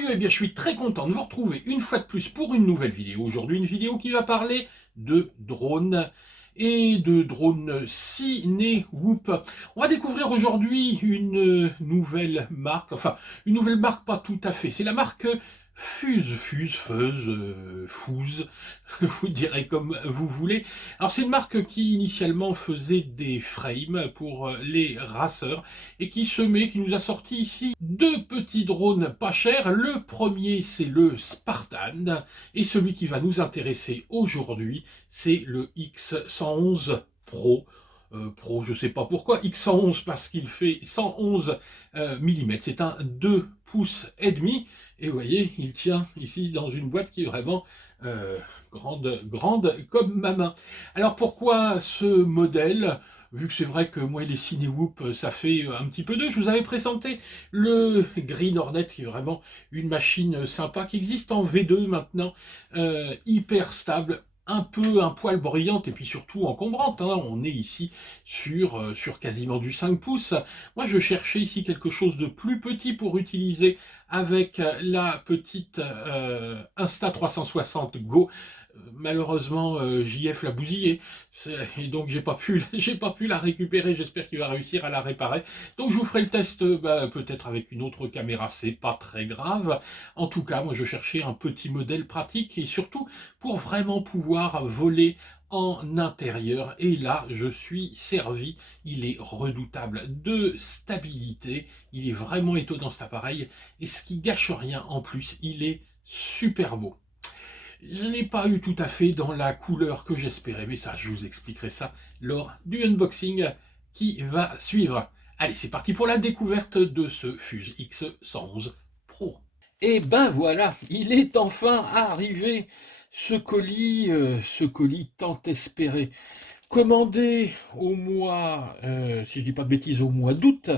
Mario, eh bien je suis très content de vous retrouver une fois de plus pour une nouvelle vidéo. Aujourd'hui une vidéo qui va parler de drones et de drones Cinewoop. On va découvrir aujourd'hui une nouvelle marque, enfin une nouvelle marque pas tout à fait, c'est la marque Fuse, vous direz comme vous voulez. Alors c'est une marque qui initialement faisait des frames pour les raceurs et qui nous a sorti ici deux petits drones pas chers. Le premier c'est le Spartan et celui qui va nous intéresser aujourd'hui c'est le X111 Pro. Pro, je sais pas pourquoi, X111 parce qu'il fait 111 mm, c'est un 2 pouces et demi, et vous voyez, il tient ici dans une boîte qui est vraiment grande comme ma main. Alors pourquoi ce modèle? Vu que c'est vrai que moi les Cinewoop ça fait un petit peu d'eux, je vous avais présenté le Green Hornet qui est vraiment une machine sympa qui existe en V2 maintenant, hyper stable, un poil brillante et puis surtout encombrante, hein. On est ici sur quasiment du 5 pouces. Moi je cherchais ici quelque chose de plus petit pour utiliser avec la petite Insta360 Go. Malheureusement, JF l'a bousillé, et donc j'ai pas pu la récupérer. J'espère qu'il va réussir à la réparer. Donc je vous ferai le test, peut-être avec une autre caméra, c'est pas très grave. En tout cas, moi je cherchais un petit modèle pratique et surtout pour vraiment pouvoir voler en intérieur. Et là, je suis servi. Il est redoutable de stabilité. Il est vraiment étonnant cet appareil. Et ce qui gâche rien en plus, il est super beau. Je n'ai pas eu tout à fait dans la couleur que j'espérais, mais ça, je vous expliquerai ça lors du unboxing qui va suivre. Allez, c'est parti pour la découverte de ce Fuse X111 Pro. Et ben voilà, il est enfin arrivé, ce colis tant espéré. Commandé au mois, si je dis pas de bêtises, au mois d'août,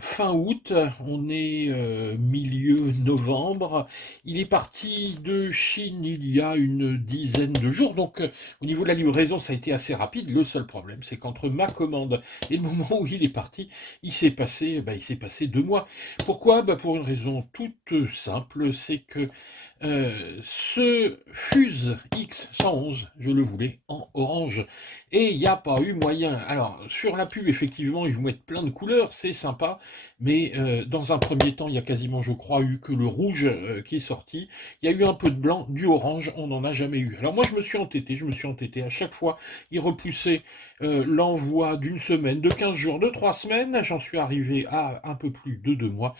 fin août, on est milieu novembre. Il est parti de Chine il y a une dizaine de jours, donc au niveau de la livraison, ça a été assez rapide. Le seul problème, c'est qu'entre ma commande et le moment où il est parti, il s'est passé 2 mois. Pourquoi? Pour une raison toute simple, c'est que ce Fuse X111, je le voulais en orange. Et il n'y a pas eu moyen. Alors, sur la pub, effectivement, ils vous mettent plein de couleurs, c'est sympa, mais dans un premier temps, il y a quasiment, je crois, eu que le rouge qui est sorti. Il y a eu un peu de blanc, du orange, on n'en a jamais eu. Alors moi, je me suis entêté. À chaque fois, ils repoussaient l'envoi d'une semaine, de 15 jours, de 3 semaines. J'en suis arrivé à un peu plus de 2 mois.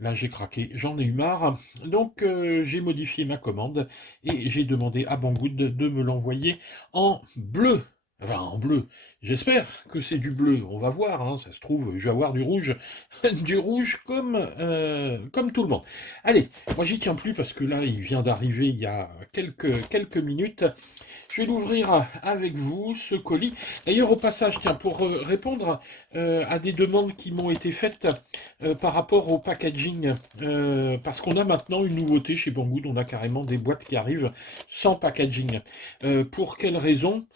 Là, j'ai craqué, j'en ai eu marre. Donc, j'ai modifié ma commande et j'ai demandé à Banggood de me l'envoyer en bleu. Enfin, en bleu. J'espère que c'est du bleu. On va voir, hein. Ça se trouve, je vais avoir du rouge. Du rouge comme tout le monde. Allez, moi j'y tiens plus parce que là, il vient d'arriver il y a quelques minutes. Je vais l'ouvrir avec vous, ce colis. D'ailleurs, au passage, tiens, pour répondre à des demandes qui m'ont été faites par rapport au packaging, parce qu'on a maintenant une nouveauté chez Banggood, on a carrément des boîtes qui arrivent sans packaging. Pour quelle raison?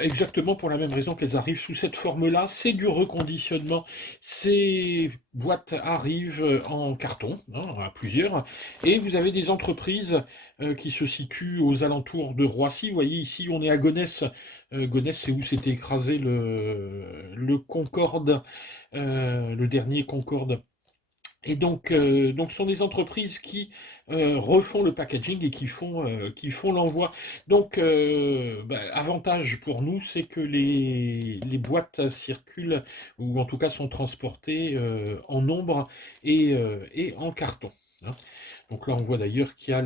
Exactement pour la même raison qu'elles arrivent sous cette forme-là, c'est du reconditionnement. Ces boîtes arrivent en carton, hein, à plusieurs, et vous avez des entreprises qui se situent aux alentours de Roissy. Vous voyez, ici, on est à Gonesse. Gonesse, c'est où s'était écrasé le Concorde, le dernier Concorde. Et donc ce sont des entreprises qui refont le packaging et qui font l'envoi. Donc, avantage pour nous, c'est que les boîtes circulent, ou en tout cas sont transportées en nombre et en carton, hein. Donc là, on voit d'ailleurs qu'il y a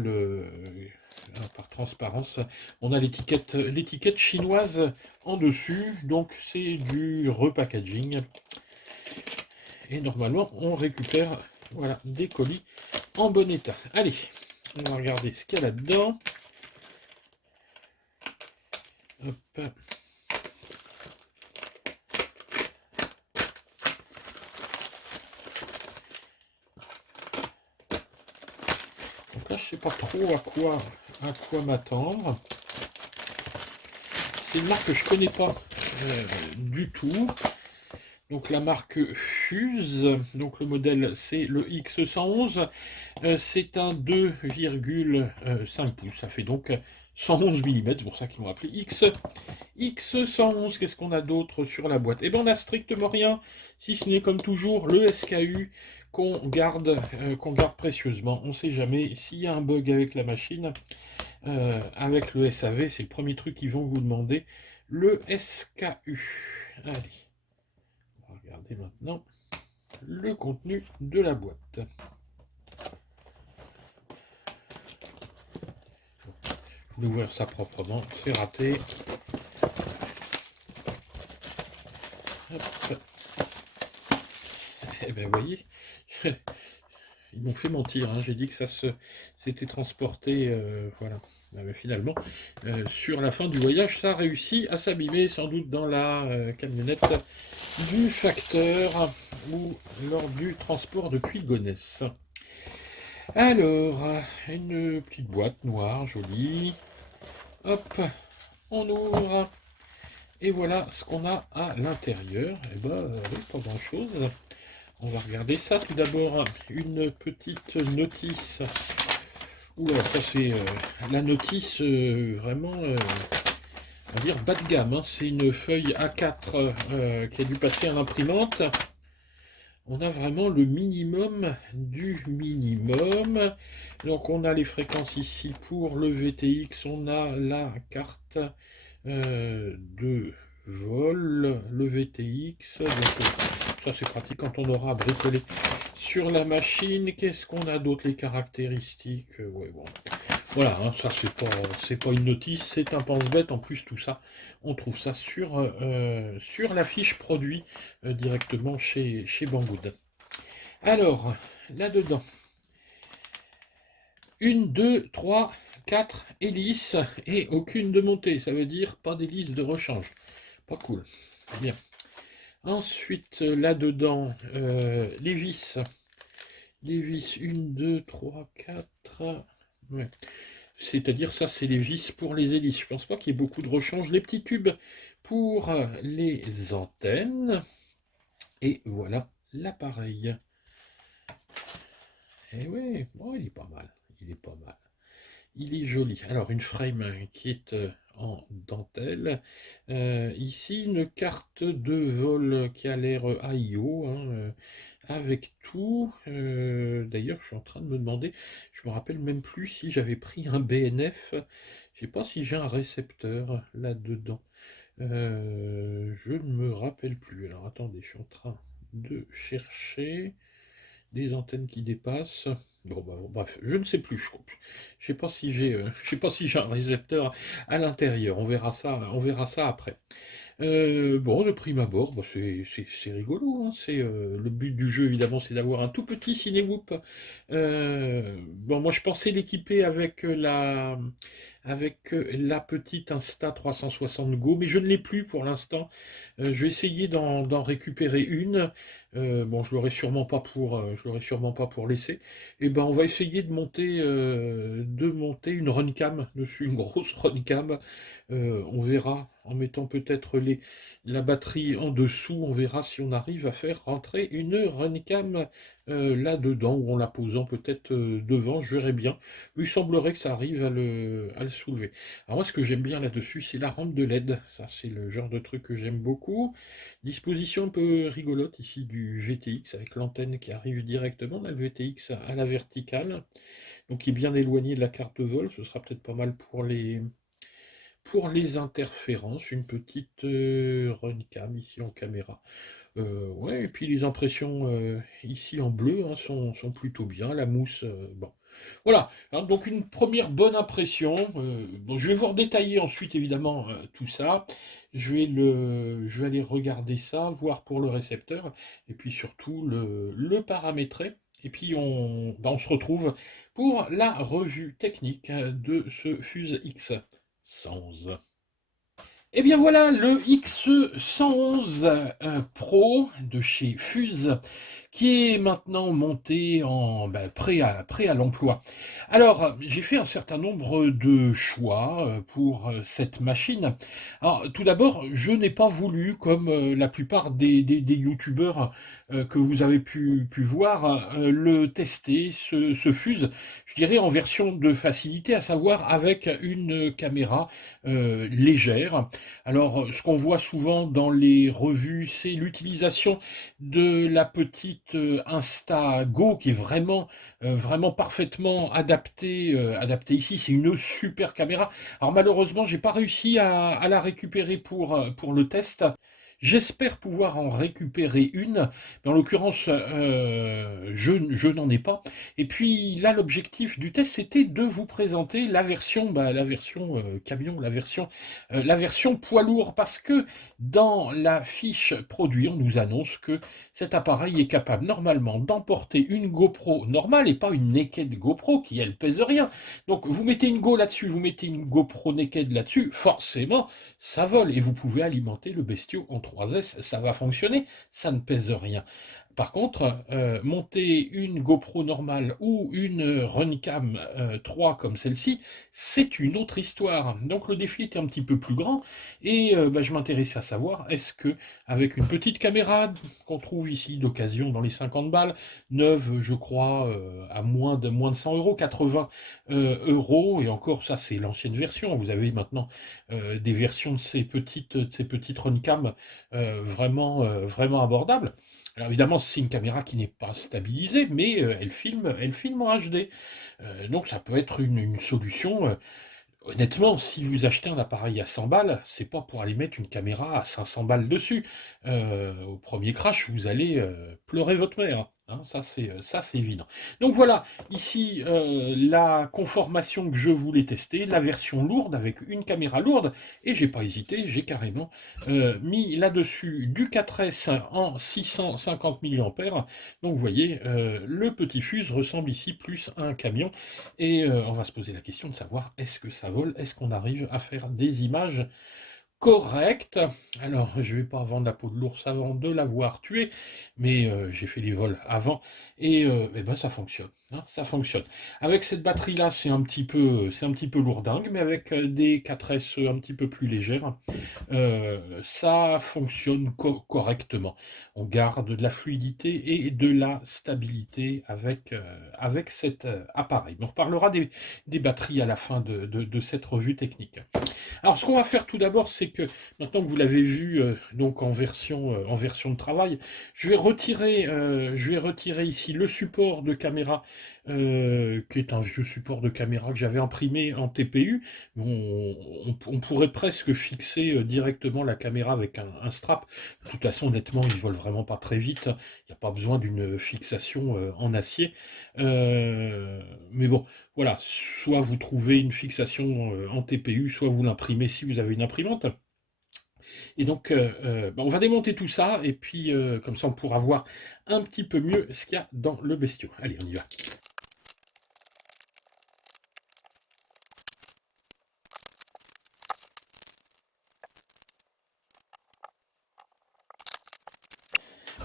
par transparence, on a l'étiquette chinoise en dessus, donc c'est du repackaging. Et normalement, on récupère, voilà, des colis en bon état. Allez, on va regarder ce qu'il y a là-dedans. Hop. Donc là, je sais pas trop à quoi m'attendre. C'est une marque que je connais pas du tout. Donc la marque Fuse, donc le modèle c'est le X111, c'est un 2,5 pouces, ça fait donc 111 mm, c'est pour ça qu'ils l'ont appelé X111. Qu'est-ce qu'on a d'autre sur la boîte? Eh bien on a strictement rien, si ce n'est comme toujours le SKU qu'on garde précieusement. On ne sait jamais s'il y a un bug avec la machine, avec le SAV, c'est le premier truc qu'ils vont vous demander, le SKU. Allez. On va regarder maintenant le contenu de la boîte. Je vais ouvrir ça proprement, c'est raté. Hop. Eh bien, vous voyez, ils m'ont fait mentir, hein. J'ai dit que ça s'était transporté, voilà. Mais finalement, sur la fin du voyage, ça a réussi à s'abîmer, sans doute dans la camionnette du facteur ou lors du transport depuis Gonesse. Alors, une petite boîte noire, jolie. Hop, on ouvre. Et voilà ce qu'on a à l'intérieur. Et ben, pas grand chose. On va regarder ça. Tout d'abord, une petite notice. Oula, ça c'est la notice vraiment, on va dire bas de gamme, hein. C'est une feuille A4 qui a dû passer à l'imprimante. On a vraiment le minimum du minimum. Donc on a les fréquences ici pour le VTX. On a la carte de vol, le VTX. Donc, ça c'est pratique quand on aura bricolé sur la machine. Qu'est-ce qu'on a d'autre? Les caractéristiques. Ouais, bon. Voilà, hein, ça c'est pas une notice, c'est un pense-bête. En plus, tout ça, on trouve ça sur la fiche produit directement chez Banggood. Alors, là-dedans, 1, 2, 3, 4 hélices et aucune de montée. Ça veut dire pas d'hélice de rechange. Pas cool. Bien. Ensuite, là-dedans, les vis. Les vis 1, 2, 3, 4. Ouais. C'est-à-dire, ça, c'est les vis pour les hélices. Je pense pas qu'il y ait beaucoup de rechange. Les petits tubes pour les antennes. Et voilà l'appareil. Et oui, oh, il est pas mal. Il est pas mal. Il est joli. Alors, une frame qui est en dentelle. Ici, une carte de vol qui a l'air AIO, hein, avec tout. D'ailleurs, je suis en train de me demander, je me rappelle même plus si j'avais pris un BNF. Je sais pas si j'ai un récepteur là-dedans. Je ne me rappelle plus. Alors, attendez, je suis en train de chercher des antennes qui dépassent. Bon, bah, bref, je ne sais plus. Je sais pas si je sais pas si j'ai un récepteur à l'intérieur. On verra ça après. Bon, de prime abord, bah, c'est rigolo, hein. Le but du jeu, évidemment, c'est d'avoir un tout petit Cinewoop. Bon, moi, je pensais l'équiper avec la petite Insta360 Go, mais je ne l'ai plus pour l'instant. Je vais essayer d'en récupérer une. Bon, je l'aurai sûrement pas pour laisser. Et ben, on va essayer de monter une runcam dessus, une grosse runcam. On verra en mettant peut-être la batterie en dessous, on verra si on arrive à faire rentrer une runcam là-dedans, ou en la posant peut-être devant, je verrai bien. Il semblerait que ça arrive à le soulever. Alors moi, ce que j'aime bien là-dessus, c'est la rampe de LED. Ça, c'est le genre de truc que j'aime beaucoup. Disposition un peu rigolote ici du VTX, avec l'antenne qui arrive directement. Là, le VTX à la verticale, donc qui est bien éloigné de la carte de vol. Ce sera peut-être pas mal pour les interférences, une petite runcam ici en caméra. Ouais, et puis les impressions ici en bleu, hein, sont plutôt bien. La mousse, bon. Voilà, hein, donc une première bonne impression. Bon, je vais vous redétailler ensuite évidemment tout ça. Je vais aller regarder ça, voir pour le récepteur, et puis surtout le paramétrer. Et puis on se retrouve pour la revue technique de ce Fuse X111. Et bien voilà le X111 Pro de chez Fuse qui est maintenant monté en prêt à l'emploi. Alors, j'ai fait un certain nombre de choix pour cette machine. Alors, tout d'abord, je n'ai pas voulu, comme la plupart des youtubeurs que vous avez pu voir, le tester, ce Fuse, je dirais en version de facilité, à savoir avec une caméra légère. Alors, ce qu'on voit souvent dans les revues, c'est l'utilisation de la petite Instago qui est vraiment parfaitement adaptée ici. C'est une super caméra. Alors malheureusement, j'ai pas réussi à la récupérer pour le test. J'espère pouvoir en récupérer une, mais en l'occurrence, je n'en ai pas. Et puis là, l'objectif du test, c'était de vous présenter la version camion, la version poids lourd, parce que dans la fiche produit, on nous annonce que cet appareil est capable normalement d'emporter une GoPro normale et pas une naked GoPro qui elle pèse rien. Donc vous mettez une Go là-dessus, vous mettez une GoPro naked là-dessus, forcément ça vole et vous pouvez alimenter le bestiau en 3S, ça va fonctionner, ça ne pèse rien. Par contre, monter une GoPro normale ou une Runcam 3 comme celle-ci, c'est une autre histoire. Donc le défi était un petit peu plus grand et je m'intéressais à savoir est-ce que avec une petite caméra qu'on trouve ici d'occasion dans les 50 balles, neuve je crois à moins de 100 euros, 80 euros, et encore ça c'est l'ancienne version, vous avez maintenant des versions de ces petites Runcam vraiment abordables. Alors évidemment, c'est une caméra qui n'est pas stabilisée, mais elle filme en HD. Donc ça peut être une solution. Honnêtement, si vous achetez un appareil à 100 balles, c'est pas pour aller mettre une caméra à 500 balles dessus. Au premier crash, vous allez pleurer votre mère, hein. Ça, c'est évident. Donc voilà, ici la conformation que je voulais tester, la version lourde avec une caméra lourde, et j'ai pas hésité, j'ai carrément mis là-dessus du 4S en 650 mAh. Donc vous voyez, le petit Fuse ressemble ici plus à un camion. Et on va se poser la question de savoir est-ce que ça vole, est-ce qu'on arrive à faire des images correctes. Alors, je ne vais pas vendre la peau de l'ours avant de l'avoir tué, mais j'ai fait les vols avant et, ça fonctionne, hein, ça fonctionne. Avec cette batterie-là, c'est un petit peu lourdingue, mais avec des 4S un petit peu plus légères, ça fonctionne correctement. On garde de la fluidité et de la stabilité avec cet appareil. On reparlera des batteries à la fin de cette revue technique. Alors, ce qu'on va faire tout d'abord, c'est que maintenant que vous l'avez vu donc en version de travail, je vais retirer ici le support de caméra, qui est un vieux support de caméra que j'avais imprimé en TPU. On pourrait presque fixer directement la caméra avec un strap. De toute façon, honnêtement, ils volent vraiment pas très vite. Il n'y a pas besoin d'une fixation en acier. Mais bon, voilà, soit vous trouvez une fixation en TPU, soit vous l'imprimez si vous avez une imprimante. Et donc, on va démonter tout ça, et puis comme ça on pourra voir un petit peu mieux ce qu'il y a dans le bestiau. Allez, on y va.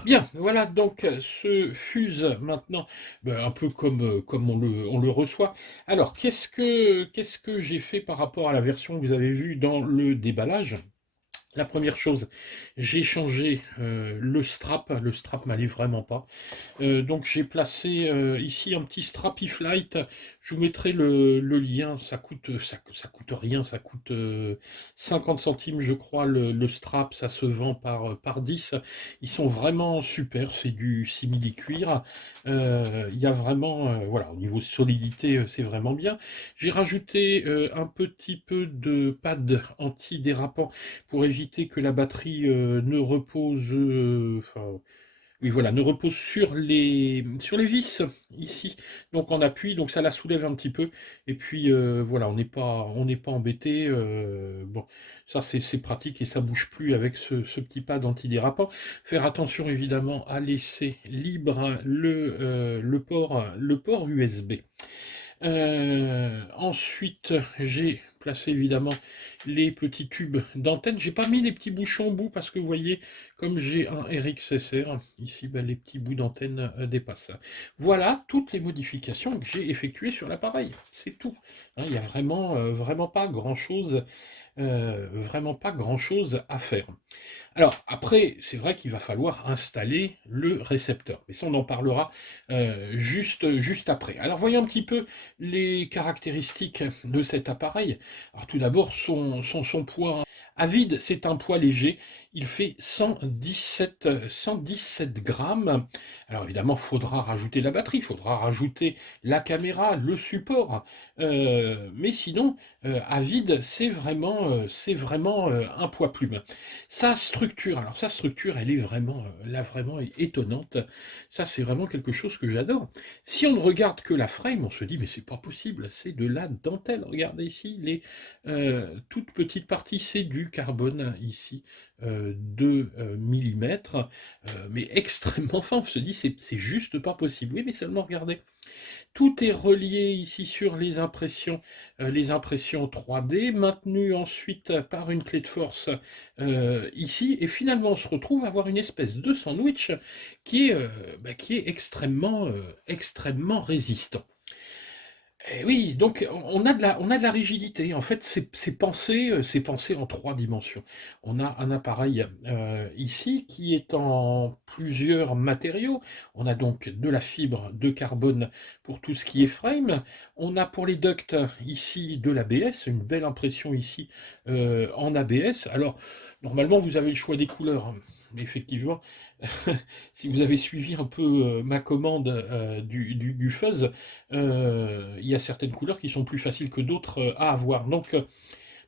Bien, voilà donc ce Fuse maintenant, un peu comme on le reçoit. Alors, qu'est-ce que j'ai fait par rapport à la version que vous avez vue dans le déballage? La première chose, j'ai changé le strap m'allait vraiment pas. Donc j'ai placé ici un petit Strapiflight. Je vous mettrai le lien, ça coûte rien, ça coûte 50 centimes je crois le strap, ça se vend par 10. Ils sont vraiment super, c'est du simili-cuir. Il y a vraiment, voilà, au niveau solidité, c'est vraiment bien. J'ai rajouté un petit peu de pad anti-dérapant pour éviter que la batterie ne repose, oui voilà, ne repose sur les vis ici. Donc on appuie, donc ça la soulève un petit peu. Et puis voilà, on n'est pas embêté. Bon, ça c'est pratique et ça bouge plus avec ce petit pad antidérapant. Faire attention évidemment à laisser libre le port USB. Ensuite, j'ai placer évidemment les petits tubes d'antenne. J'ai pas mis les petits bouchons au bout parce que vous voyez, comme j'ai un RXSR, ici ben, les petits bouts d'antenne dépassent. Voilà toutes les modifications que j'ai effectuées sur l'appareil. C'est tout. Hein, il n'y a vraiment, vraiment pas grand-chose à faire. Alors, après, c'est vrai qu'il va falloir installer le récepteur. Mais ça, on en parlera juste après. Alors, voyons un petit peu les caractéristiques de cet appareil. Alors, tout d'abord, son poids. À vide, c'est un poids léger. Il fait 117 grammes. Alors, évidemment, il faudra rajouter la batterie, il faudra rajouter la caméra, le support. Mais sinon, à vide, c'est vraiment un poids plume. Sa structure, alors sa structure, elle est vraiment, là, vraiment étonnante. Ça, c'est vraiment quelque chose que j'adore. Si on ne regarde que la frame, on se dit, mais c'est pas possible, c'est de la dentelle. Regardez ici, les toutes petites parties, c'est du carbone ici, 2 millimètres, mais extrêmement fin. On se dit, c'est juste pas possible. Oui, mais seulement regardez. Tout est relié ici sur les impressions 3D, maintenues ensuite par une clé de force ici, et finalement on se retrouve à avoir une espèce de sandwich qui est extrêmement résistant. Eh oui, donc on a de la rigidité. En fait, c'est pensé en 3 dimensions. On a un appareil ici qui est en plusieurs matériaux. On a donc de la fibre de carbone pour tout ce qui est frame. On a pour les ducts ici de l'ABS, une belle impression ici en ABS. Alors, normalement, vous avez le choix des couleurs, hein. Mais effectivement, si vous avez suivi un peu ma commande du fuzz, il y a certaines couleurs qui sont plus faciles que d'autres à avoir. Donc,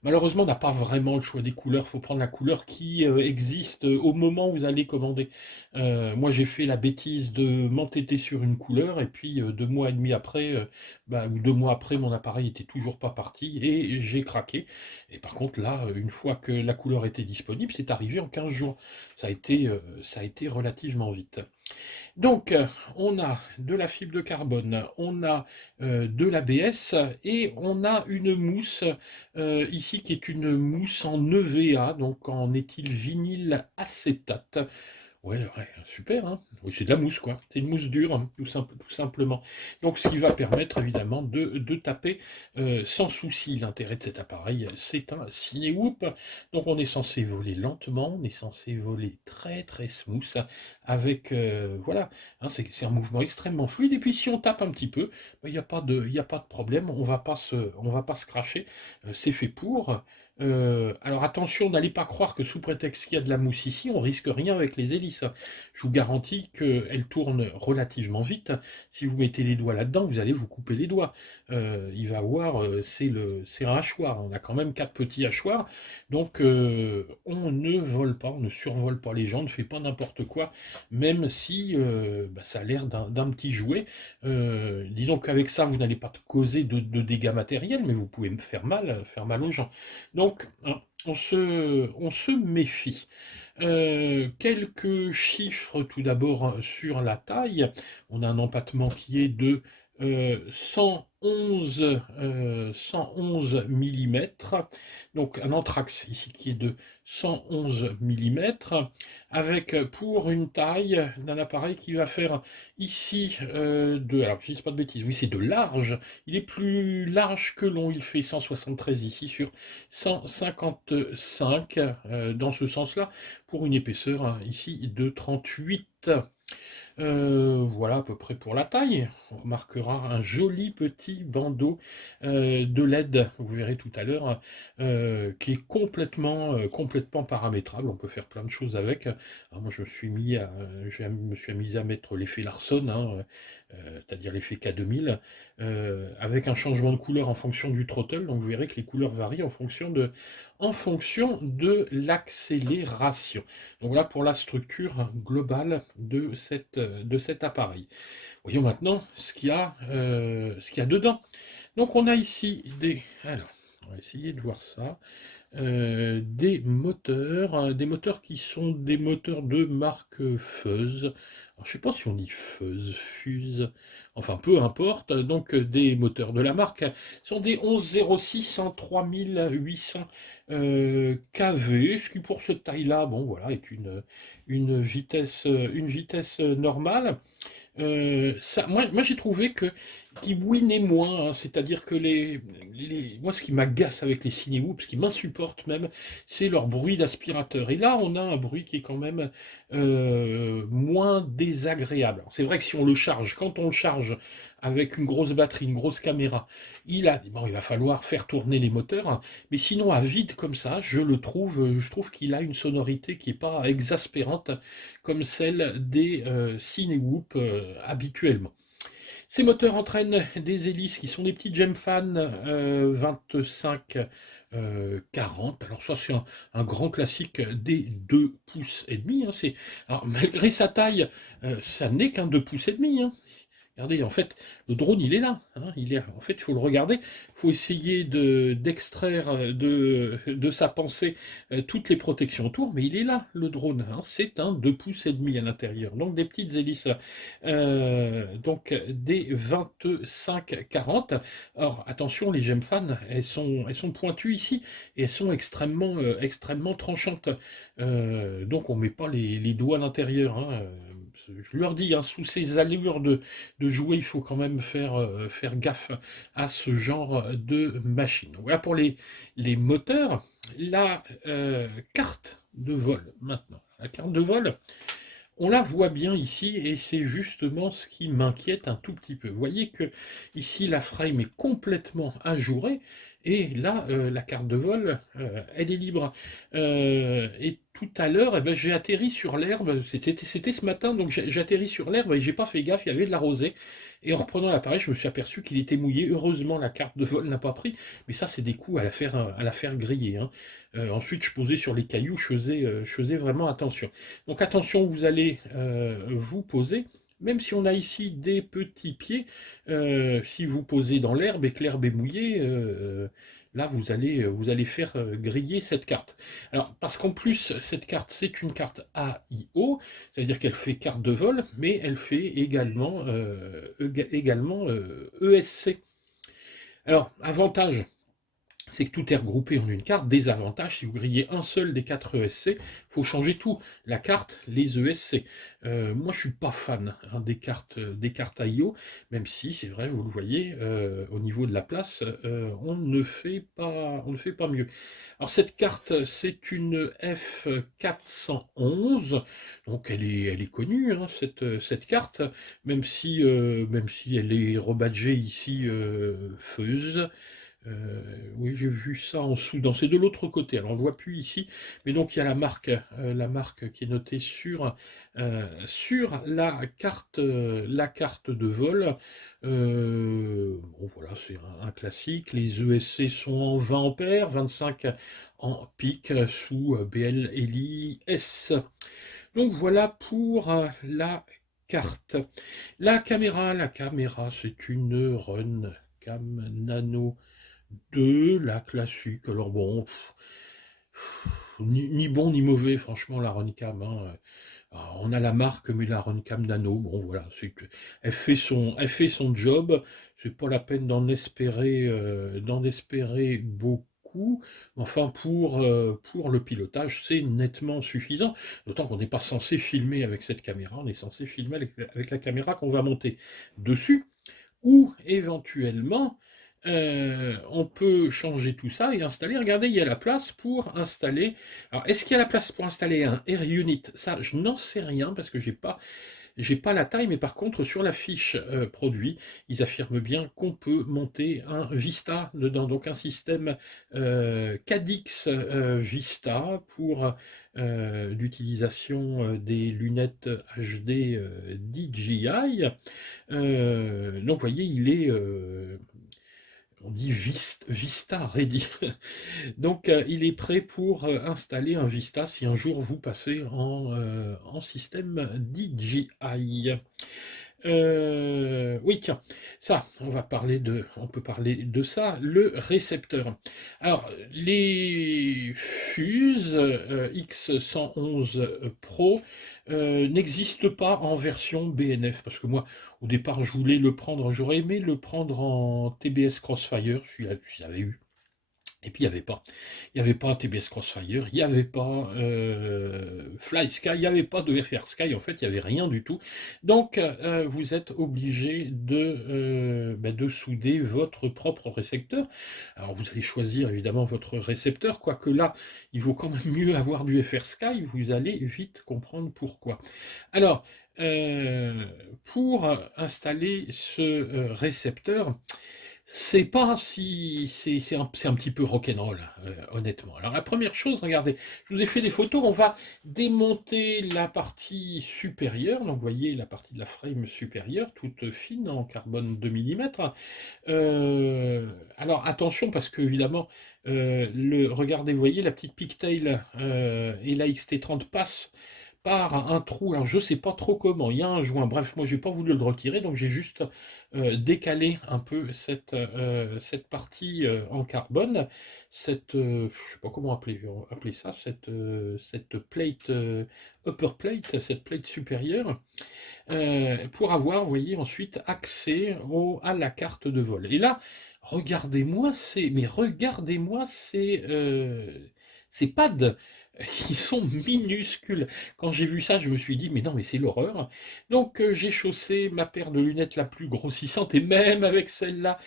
malheureusement, on n'a pas vraiment le choix des couleurs. Il faut prendre la couleur qui existe au moment où vous allez commander. Moi, j'ai fait la bêtise de m'entêter sur une couleur et puis 2 mois et demi après, ou 2 mois après, mon appareil était toujours pas parti et j'ai craqué. Et par contre, là, une fois que la couleur était disponible, c'est arrivé en 15 jours. Ça a été relativement vite. Donc, on a de la fibre de carbone, on a de l'ABS et on a une mousse ici qui est une mousse en EVA, donc en éthylvinyle acétate. Ouais, ouais, super, hein. Oui, c'est de la mousse, quoi. C'est une mousse dure, hein, tout simplement. Donc, ce qui va permettre, évidemment, de taper sans souci. L'intérêt de cet appareil, c'est un ciné-whoop. Donc, on est censé voler lentement, on est censé voler très smooth, avec, voilà, hein, c'est un mouvement extrêmement fluide. Et puis, si on tape un petit peu, il n'y a pas de, y a pas de problème, on va pas se cracher. C'est fait pour. Alors attention, n'allez pas croire que sous prétexte qu'il y a de la mousse ici, on risque rien avec les hélices. Je vous garantis qu'elles tournent relativement vite. Si vous mettez les doigts là-dedans, vous allez vous couper les doigts. Il va voir, c'est un hachoir. On a quand même 4 petits hachoirs. Donc on ne vole pas, on ne survole pas les gens, on ne fait pas n'importe quoi, même si ça a l'air d'un petit jouet. Disons qu'avec ça, vous n'allez pas causer de dégâts matériels, mais vous pouvez me faire mal aux gens. Donc, hein, on se méfie. Quelques chiffres tout d'abord sur la taille. On a un empattement qui est de 111 millimètres. Donc un anthrax ici qui est de 111 millimètres, avec pour une taille d'un appareil qui va faire ici alors je ne dis pas de bêtises, oui c'est de large, il est plus large que long, il fait 173 ici sur 155 dans ce sens-là, pour une épaisseur hein, ici de 38. Voilà à peu près pour la taille. On remarquera un joli petit bandeau de LED, vous verrez tout à l'heure, qui est complètement paramétrable. On peut faire plein de choses avec. Alors moi, je me suis amusé à mettre l'effet Larson, hein, c'est-à-dire l'effet K2000, avec un changement de couleur en fonction du throttle. Donc vous verrez que les couleurs varient en fonction de l'accélération. Donc voilà pour la structure globale de cet appareil. Voyons maintenant ce qu'il y a dedans. Donc on a ici alors, On va essayer de voir ça. Des moteurs qui sont des moteurs de marque Fuzz. Alors, je sais pas si on dit Fuzz, Fuse, enfin peu importe. Donc des moteurs de la marque sont des 1106 en 3800 kV, ce qui pour cette taille-là, bon voilà, est une vitesse normale. Moi j'ai trouvé que qui bouinait moins, hein, c'est-à-dire que moi ce qui m'agace avec les Cinewhoop, ce qui m'insupporte même, c'est leur bruit d'aspirateur. Et là on a un bruit qui est quand même moins désagréable. C'est vrai que si on le charge, quand on le charge avec une grosse batterie, une grosse caméra, bon, il va falloir faire tourner les moteurs, hein, mais sinon à vide comme ça, je trouve qu'il a une sonorité qui n'est pas exaspérante comme celle des Cinewhoop habituellement. Ces moteurs entraînent des hélices qui sont des petits Gemfan 25 40. Alors ça c'est un grand classique des 2 pouces et demi, hein. Alors, malgré sa taille, ça n'est qu'un 2 pouces et demi, hein. Regardez, en fait, le drone, il est là, hein, en fait, il faut le regarder. Il faut essayer d'extraire de sa pensée toutes les protections autour, mais il est là, le drone, hein. C'est un 2 pouces et demi à l'intérieur. Donc, des petites hélices, donc des 25-40. Alors, attention, les Gemfan, elles sont pointues ici, et elles sont extrêmement tranchantes. Donc, on ne met pas les doigts à l'intérieur, hein. Je leur dis, hein, sous ces allures de jouer, il faut quand même faire gaffe à ce genre de machine. Voilà pour les moteurs. La carte de vol maintenant. La carte de vol, on la voit bien ici et c'est justement ce qui m'inquiète un tout petit peu. Vous voyez que ici la frame est complètement ajourée et là la carte de vol elle est libre. Et tout à l'heure eh ben, j'ai atterri sur l'herbe, c'était ce matin donc j'ai atterri sur l'herbe et j'ai pas fait gaffe, il y avait de la rosée et en reprenant l'appareil je me suis aperçu qu'il était mouillé. Heureusement la carte de vol n'a pas pris, mais ça c'est des coups à la faire griller, hein. Ensuite je posais sur les cailloux, je faisais vraiment attention. Donc attention, vous allez vous poser, même si on a ici des petits pieds, si vous posez dans l'herbe et que l'herbe est mouillée, là vous allez faire griller cette carte. Alors parce qu'en plus cette carte c'est une carte AIO, c'est-à-dire qu'elle fait carte de vol, mais elle fait également ESC. Alors avantage, c'est que tout est regroupé en une carte. Désavantage, si vous grillez un seul des 4 ESC, il faut changer tout. La carte, les ESC. Moi, je suis pas fan, hein, des cartes IO, même si, c'est vrai, vous le voyez, au niveau de la place, on ne fait pas mieux. Alors, cette carte, c'est une F411, donc elle est connue, hein, cette carte, même si elle est rebadgée ici, Feuse. Oui, j'ai vu ça en Soudan. C'est de l'autre côté. Alors, on ne le voit plus ici. Mais donc, il y a la marque qui est notée sur la carte de vol. Bon, voilà, c'est un classique. Les ESC sont en 20 ampères, 25 en pic sous BL Eli S. Donc, voilà pour la carte. La caméra, c'est une Runcam Nano de la classique. Alors bon, ni bon ni mauvais, franchement, la Runcam, hein. Alors, on a la marque, mais la Runcam Nano, bon voilà, elle fait son job. C'est pas la peine d'en espérer beaucoup. Enfin, pour le pilotage, c'est nettement suffisant. D'autant qu'on n'est pas censé filmer avec cette caméra, on est censé filmer avec la caméra qu'on va monter dessus ou éventuellement, on peut changer tout ça et installer. Regardez, il y a la place pour installer. Alors, est-ce qu'il y a la place pour installer un Air Unit? Ça, je n'en sais rien parce que j'ai pas la taille, mais par contre, sur la fiche produit, ils affirment bien qu'on peut monter un Vista dedans, donc un système Cadix Vista pour l'utilisation des lunettes HD DJI. Donc, vous voyez, on dit Vista Ready. Donc, il est prêt pour installer un Vista si un jour vous passez en système DJI. Oui, tiens, ça, on peut parler de ça, le récepteur. Alors, les Fuse X111 Pro n'existent pas en version BNF, parce que moi, au départ, je voulais le prendre, j'aurais aimé le prendre en TBS Crossfire, celui-là, j'avais eu. Et puis il y avait pas TBS Crossfire, il y avait pas Fly Sky, il y avait pas de FR Sky, en fait, il y avait rien du tout. Donc, vous êtes obligé de souder votre propre récepteur. Alors, vous allez choisir évidemment votre récepteur, quoique là, il vaut quand même mieux avoir du FR Sky, vous allez vite comprendre pourquoi. Alors, euh, pour installer ce récepteur, c'est pas si c'est un petit peu rock'n'roll, honnêtement. Alors la première chose, regardez, je vous ai fait des photos, on va démonter la partie supérieure, donc vous voyez la partie de la frame supérieure, toute fine en carbone 2 mm. Alors attention parce que évidemment, regardez, vous voyez la petite pigtail et la XT30 passent par un trou, alors je sais pas trop comment, il y a un joint, bref, moi j'ai pas voulu le retirer, donc j'ai juste décalé un peu cette partie en carbone, je sais pas comment appeler ça, cette plate, upper plate, cette plate supérieure, pour avoir, vous voyez, ensuite accès à la carte de vol. Et là, regardez-moi ces pads, ils sont minuscules. Quand j'ai vu ça, je me suis dit, mais non, mais c'est l'horreur. Donc j'ai chaussé ma paire de lunettes la plus grossissante, et même avec celle-là,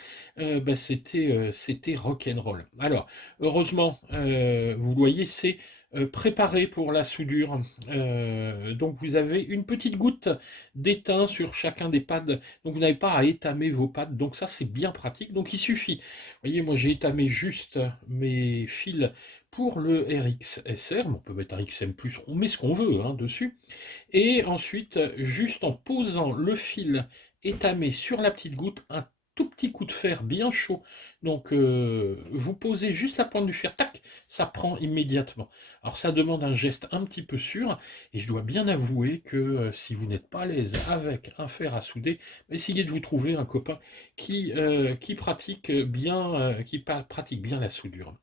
c'était rock'n'roll. Alors, heureusement, vous le voyez, c'est préparé pour la soudure. Donc vous avez une petite goutte d'étain sur chacun des pads. Donc vous n'avez pas à étamer vos pads. Donc ça, c'est bien pratique. Donc il suffit. Vous voyez, moi j'ai étamé juste mes fils pour le RXSR. On peut mettre un XM+, on met ce qu'on veut hein, dessus. Et ensuite, juste en posant le fil étamé sur la petite goutte, un tout petit coup de fer bien chaud. Donc vous posez juste la pointe du fer, tac, ça prend immédiatement. Alors ça demande un geste un petit peu sûr, et je dois bien avouer que si vous n'êtes pas à l'aise avec un fer à souder, essayez de vous trouver un copain qui pratique bien la soudure.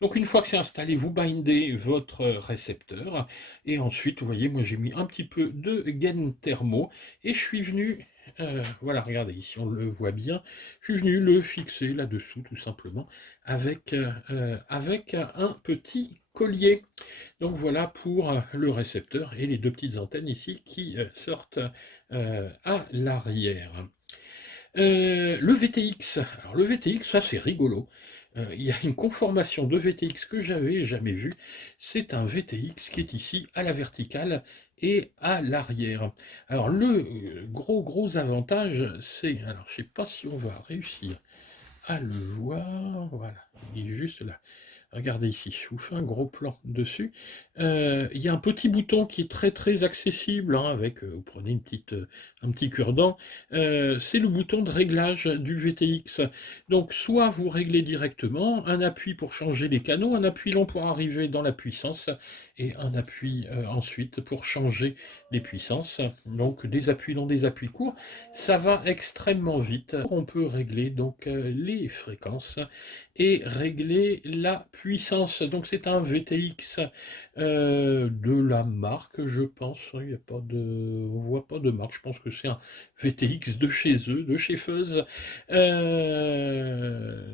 Donc une fois que c'est installé, vous bindez votre récepteur, et ensuite, vous voyez, moi j'ai mis un petit peu de gaine thermo, et je suis venu, voilà, regardez, ici on le voit bien, je suis venu le fixer là-dessous, tout simplement, avec un petit collier. Donc voilà pour le récepteur et les deux petites antennes ici qui sortent à l'arrière. Le VTX, alors le VTX, ça c'est rigolo. Il y a une conformation de VTX que j'avais jamais vue. C'est un VTX qui est ici à la verticale et à l'arrière. Alors le gros avantage, c'est, alors je sais pas si on va réussir à le voir, voilà, il est juste là. Regardez ici, je vous fais un gros plan dessus. Il y a un petit bouton qui est très accessible, hein, avec, vous prenez un petit cure-dent. C'est le bouton de réglage du VTX. Donc soit vous réglez directement, un appui pour changer les canaux, un appui long pour arriver dans la puissance, et un appui ensuite pour changer les puissances. Donc des appuis longs, des appuis courts. Ça va extrêmement vite. On peut régler donc les fréquences et régler la puissance. Donc c'est un VTX de la marque, je pense. Il y a pas de, on voit pas de marque. Je pense que c'est un VTX de chez eux, de chez Fuzz.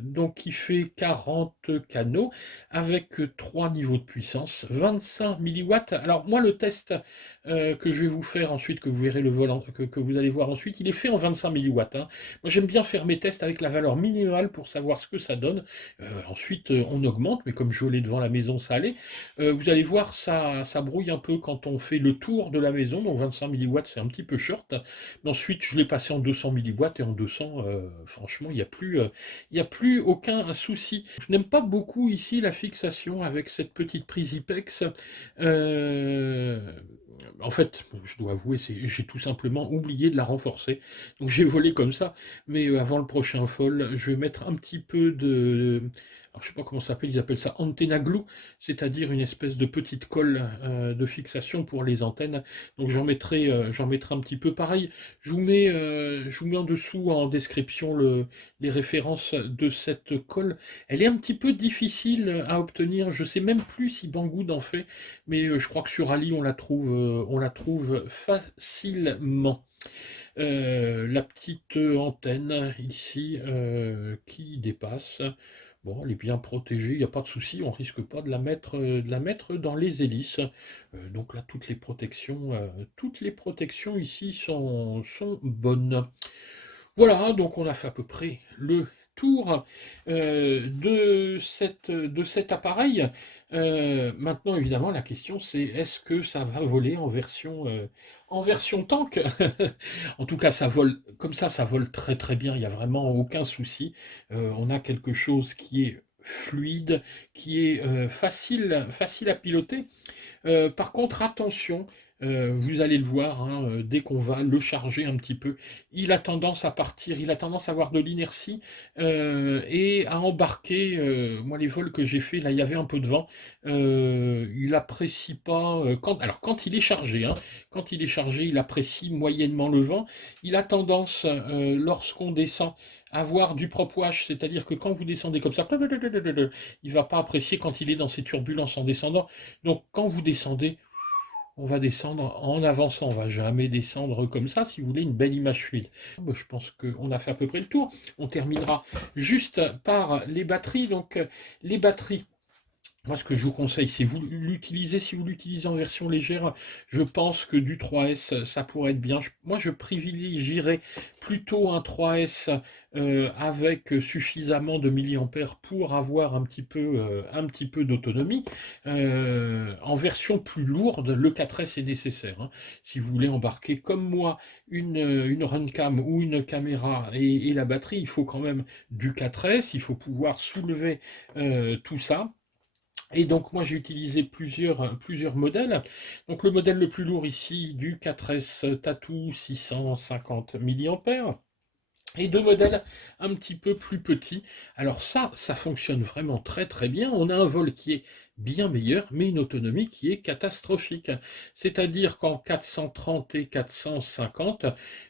Donc qui fait 40 canaux avec 3 niveaux de puissance, 25 milliwatts. Alors moi le test que je vais vous faire ensuite, que vous verrez le vol, que vous allez voir ensuite, il est fait en 25 milliwatts. Hein. Moi j'aime bien faire mes tests avec la valeur minimale pour savoir ce que ça donne. Ensuite, on augmente, mais comme je l'ai devant la maison, ça allait. Vous allez voir, ça brouille un peu quand on fait le tour de la maison, donc 25 milliwatts, c'est un petit peu short. Mais ensuite, je l'ai passé en 200 milliwatts, et en 200, franchement, il y a plus aucun souci. Je n'aime pas beaucoup ici la fixation avec cette petite prise IPEX. En fait, je dois avouer, j'ai tout simplement oublié de la renforcer. Donc j'ai volé comme ça, mais avant le prochain vol, je vais mettre un petit peu alors je sais pas comment ça s'appelle, ils appellent ça antenna glue, c'est-à-dire une espèce de petite colle de fixation pour les antennes. Donc j'en mettrai un petit peu. Pareil, je vous mets en dessous en description les références de cette colle. Elle est un petit peu difficile à obtenir. Je sais même plus si Banggood en fait, mais je crois que sur Ali on la trouve facilement. La petite antenne ici qui dépasse. Bon, elle est bien protégée, il n'y a pas de souci, on risque pas de la mettre dans les hélices. Donc là, toutes les protections ici sont bonnes. Voilà, donc on a fait à peu près le tour de cet appareil. Maintenant, évidemment, la question c'est est-ce que ça va voler en version tank? En tout cas, ça vole comme ça vole très très bien, il n'y a vraiment aucun souci. On a quelque chose qui est fluide, qui est facile à piloter. Par contre, attention, vous allez le voir, hein, dès qu'on va le charger un petit peu, il a tendance à partir, il a tendance à avoir de l'inertie et à embarquer. Moi, les vols que j'ai fait, là, il y avait un peu de vent. Il apprécie pas. Alors, quand il est chargé, hein, quand il est chargé, il apprécie moyennement le vent. Il a tendance, lorsqu'on descend, à avoir du prop wash, c'est-à-dire que quand vous descendez comme ça, il va pas apprécier quand il est dans ces turbulences en descendant. Donc quand vous descendez, on va descendre en avançant, on va jamais descendre comme ça si vous voulez une belle image fluide. Je pense qu'on a fait à peu près le tour. On terminera juste par les batteries. Donc les batteries. Moi, ce que je vous conseille, c'est si vous l'utilisez en version légère, je pense que du 3S, ça pourrait être bien. Moi, je privilégierais plutôt un 3S avec suffisamment de milliampères pour avoir un petit peu d'autonomie. En version plus lourde, le 4S est nécessaire, hein. Si vous voulez embarquer, comme moi, une Runcam ou une caméra et la batterie, il faut quand même du 4S, il faut pouvoir soulever tout ça. Et donc moi j'ai utilisé plusieurs modèles. Donc le modèle le plus lourd ici du 4S Tattoo 650 milliampères. Et deux modèles un petit peu plus petits. Alors ça fonctionne vraiment très très bien. On a un vol qui est bien meilleur, mais une autonomie qui est catastrophique. C'est-à-dire qu'en 430 et 450,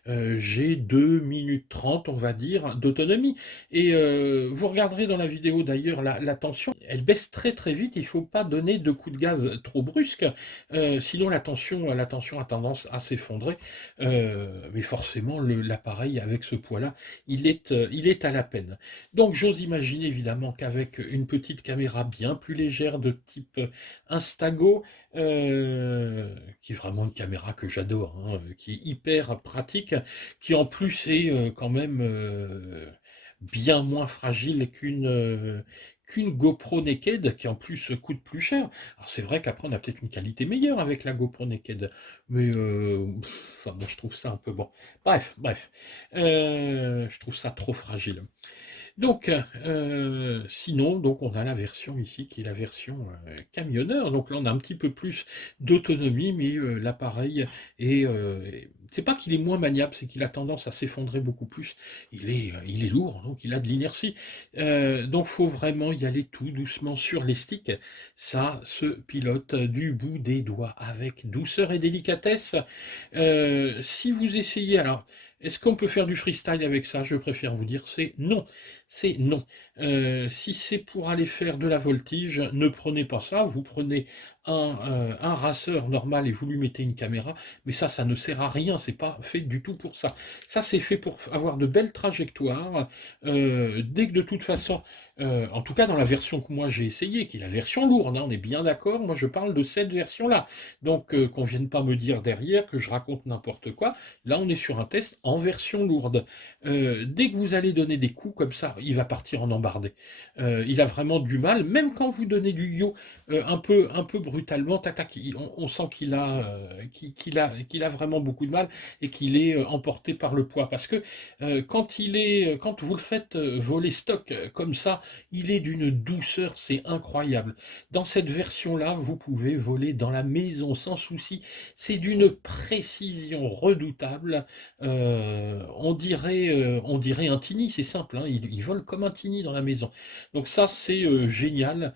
j'ai 2 minutes 30, on va dire, d'autonomie. Et vous regarderez dans la vidéo d'ailleurs la tension, elle baisse très très vite. Il ne faut pas donner de coups de gaz trop brusques, sinon la tension a tendance à s'effondrer. Mais forcément, l'appareil avec ce poids-là, il est à la peine. Donc j'ose imaginer évidemment qu'avec une petite caméra bien plus légère de type Instago, qui est vraiment une caméra que j'adore, hein, qui est hyper pratique, qui en plus est quand même bien moins fragile qu'une GoPro Naked, qui en plus coûte plus cher. Alors c'est vrai qu'après on a peut-être une qualité meilleure avec la GoPro Naked, mais enfin, moi je trouve ça un peu bon. Bref, je trouve ça trop fragile. Donc, sinon, donc on a la version ici qui est la version camionneur. Donc là, on a un petit peu plus d'autonomie, mais l'appareil c'est pas qu'il est moins maniable, c'est qu'il a tendance à s'effondrer beaucoup plus. Il est lourd, donc il a de l'inertie. Donc, faut vraiment y aller tout doucement sur les sticks. Ça se pilote du bout des doigts avec douceur et délicatesse. Si vous essayez, alors. Est-ce qu'on peut faire du freestyle avec ça? Je préfère vous dire c'est non. C'est non. Si c'est pour aller faire de la voltige, ne prenez pas ça. Vous prenez un racer normal et vous lui mettez une caméra. Mais ça ne sert à rien. C'est pas fait du tout pour ça. Ça, c'est fait pour avoir de belles trajectoires. Dès que de toute façon, en tout cas dans la version que moi j'ai essayée, qui est la version lourde, hein, on est bien d'accord. Moi, je parle de cette version-là. Donc, qu'on vienne pas me dire derrière que je raconte n'importe quoi. Là, on est sur un test en version lourde. Dès que vous allez donner des coups comme ça, il va partir en embardé. Il a vraiment du mal, même quand vous donnez du yo un peu brutalement, tac, on sent qu'il a vraiment beaucoup de mal et qu'il est emporté par le poids. Parce que quand vous le faites voler stock comme ça, il est d'une douceur, c'est incroyable. Dans cette version-là, vous pouvez voler dans la maison sans souci. C'est d'une précision redoutable. On dirait un Tiny, c'est simple, hein, il vole comme un Tiny dans la maison. Donc ça, c'est génial,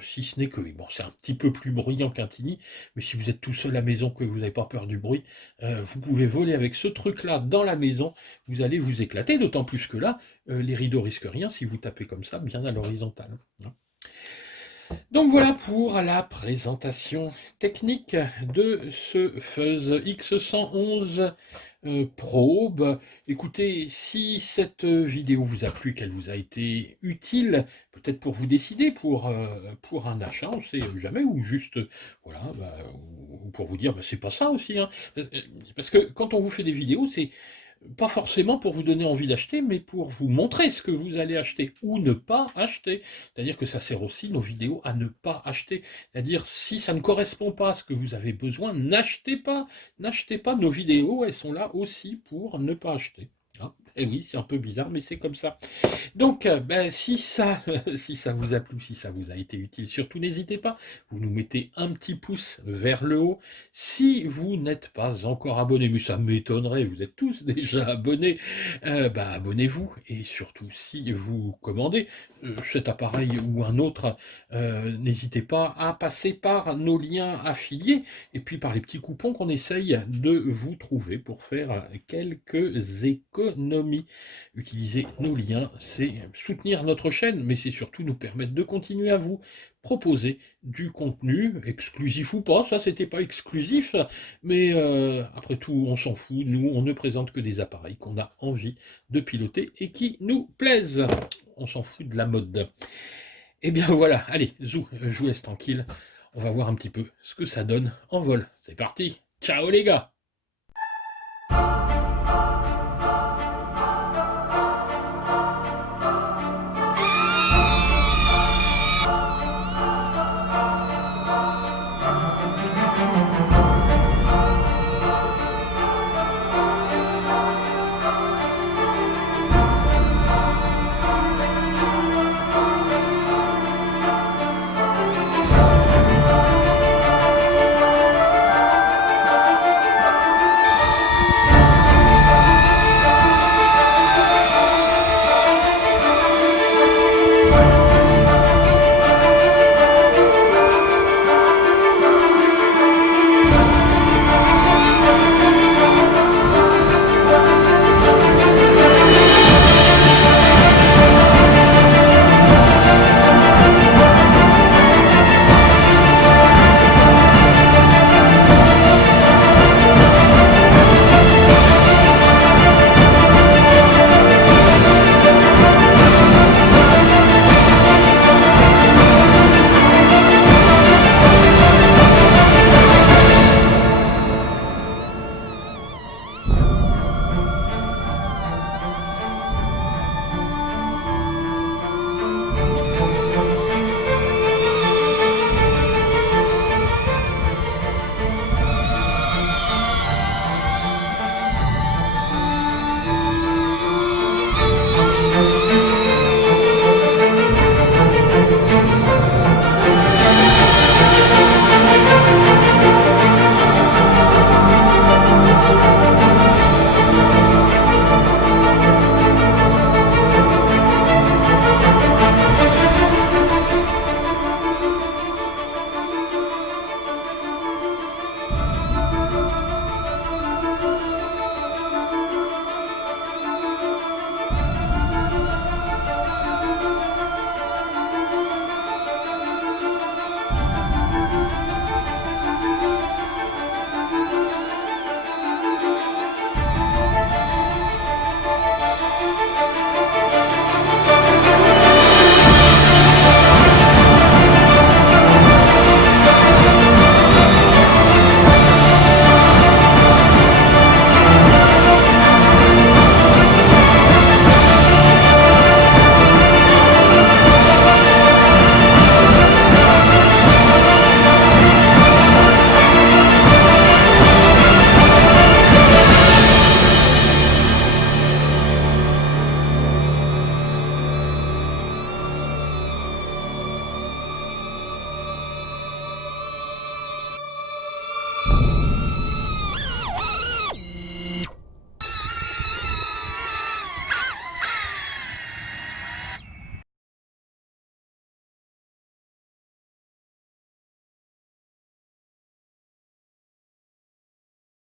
si ce n'est que, oui, bon, c'est un petit peu plus bruyant qu'un Tiny, mais si vous êtes tout seul à la maison, que vous n'avez pas peur du bruit, vous pouvez voler avec ce truc-là dans la maison, vous allez vous éclater, d'autant plus que là, les rideaux risquent rien si vous tapez comme ça, bien à l'horizontale. Donc voilà pour la présentation technique de ce Fuzz X111 Pro. Écoutez, si cette vidéo vous a plu, qu'elle vous a été utile, peut-être pour vous décider pour un achat, on ne sait jamais, ou juste, voilà, ou pour vous dire, c'est pas ça aussi, hein. Parce que quand on vous fait des vidéos, c'est pas forcément pour vous donner envie d'acheter, mais pour vous montrer ce que vous allez acheter ou ne pas acheter. C'est-à-dire que ça sert aussi, nos vidéos, à ne pas acheter. C'est-à-dire, si ça ne correspond pas à ce que vous avez besoin, n'achetez pas. N'achetez pas. Nos vidéos, elles sont là aussi pour ne pas acheter. Hein. Et oui, c'est un peu bizarre, mais c'est comme ça. Donc, si ça, si ça vous a plu, si ça vous a été utile, surtout n'hésitez pas, vous nous mettez un petit pouce vers le haut. Si vous n'êtes pas encore abonné, mais ça m'étonnerait, vous êtes tous déjà abonnés, abonnez-vous. Et surtout, si vous commandez cet appareil ou un autre, n'hésitez pas à passer par nos liens affiliés et puis par les petits coupons qu'on essaye de vous trouver pour faire quelques économies. Utiliser nos liens, c'est soutenir notre chaîne, mais c'est surtout nous permettre de continuer à vous proposer du contenu, exclusif ou pas, ça c'était pas exclusif, mais après tout on s'en fout, nous on ne présente que des appareils qu'on a envie de piloter et qui nous plaisent, on s'en fout de la mode. Et bien voilà, allez, je vous laisse tranquille, on va voir un petit peu ce que ça donne en vol, c'est parti, ciao les gars.